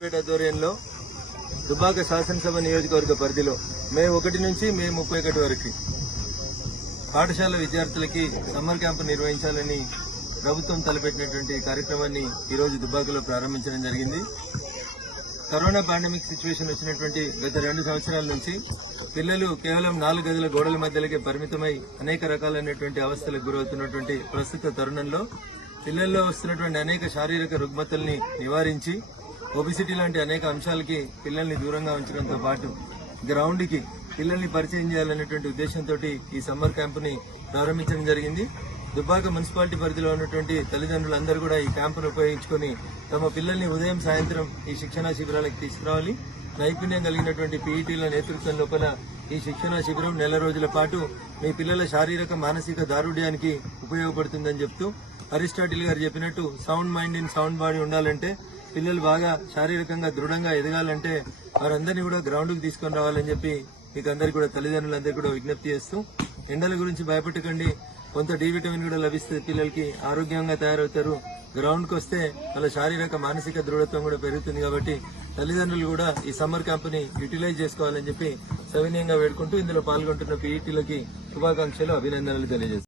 పేట ఆధ్వర్యంలో దుబాక శాసనసభ నియోజకవర్గ పరిధిలో మే ఒకటి నుంచి మే ముప్పై ఒకటి వరకు పాఠశాల విద్యార్థులకి సమ్మర్ క్యాంపు నిర్వహించాలని ప్రభుత్వం తలపెట్టినటువంటి కార్యక్రమాన్ని ఈరోజు దుబాకలో ప్రారంభించడం జరిగింది. కరోనా పాండమిక్ సిచ్యువేషన్ వచ్చినటువంటి గత రెండు సంవత్సరాల నుంచి పిల్లలు కేవలం నాలుగు గదుల గోడల మధ్యలోకి పరిమితమై అనేక రకాలైనటువంటి అవస్థలకు గురవుతున్నటువంటి ప్రస్తుత తరుణంలో పిల్లల్లో వస్తున్నటువంటి అనేక శారీరక రుగ్మతల్ని నివారించి ఒబిసిటీ లాంటి అనేక అంశాలకి పిల్లల్ని దూరంగా ఉంచడంతో పాటు గ్రౌండ్కి పిల్లల్ని పరిచయం చేయాలనేటువంటి ఉద్దేశంతో ఈ సమ్మర్ క్యాంపుని ప్రారంభించడం జరిగింది. దుబ్బాక మున్సిపాలిటీ పరిధిలో ఉన్నటువంటి తల్లిదండ్రులందరూ కూడా ఈ క్యాంపును ఉపయోగించుకొని తమ పిల్లల్ని ఉదయం సాయంత్రం ఈ శిక్షణా శిబిరాలకు తీసుకురావాలి. నైపుణ్యం కలిగినటువంటి పీఈటీల నేతృత్వం లోపల ఈ శిక్షణా శిబిరం నెల రోజుల పాటు మీ పిల్లల శారీరక మానసిక దారుఢ్యానికి ఉపయోగపడుతుందని చెప్తూ అరిస్టాటిల్ గారు చెప్పినట్టు sound mind in sound body ఉండాలంటే పిల్లలు బాగా శారీరకంగా దృఢంగా ఎదగాలంటే వారందరినీ కూడా గ్రౌండ్కి తీసుకొని రావాలని చెప్పి మీకు అందరికీ కూడా తల్లిదండ్రులందరికీ కూడా విజ్ఞప్తి చేస్తూ ఎండల గురించి భయపెట్టకండి. కొంత డి విటమిన్ కూడా లభిస్తుంది పిల్లలకి ఆరోగ్యంగా తయారవుతారు. గ్రౌండ్కి వస్తే వాళ్ళ శారీరక మానసిక దృఢత్వం కూడా పెరుగుతుంది కాబట్టి తల్లిదండ్రులు కూడా ఈ సమ్మర్ క్యాంప్ని యూటిలైజ్ చేసుకోవాలని చెప్పి సవినయంగా వేడుకుంటూ ఇందులో పాల్గొంటున్న పీఈటీలకి శుభాకాంక్షలు అభినందనలు తెలియజేస్తారు